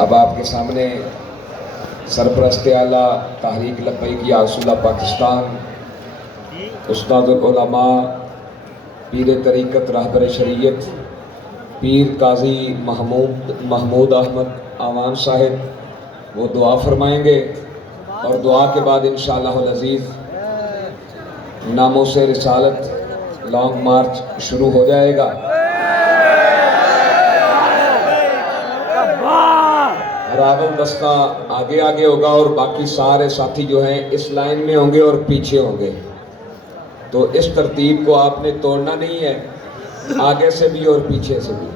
اب آپ کے سامنے سرپرست اعلیٰ تحریک لبیک یا رسول اللہ پاکستان، استاد العلماء، پیر طریقت رہبر شریعت، پیر قاضی محمود احمد اعوان صاحب وہ دعا فرمائیں گے، اور دعا کے بعد انشاءاللہ العزیز ناموں سے رسالت لانگ مارچ شروع ہو جائے گا۔ راغب دستہ آگے آگے ہوگا اور باقی سارے ساتھی جو ہیں اس لائن میں ہوں گے اور پیچھے ہوں گے، تو اس ترتیب کو آپ نے توڑنا نہیں ہے، آگے سے بھی اور پیچھے سے بھی۔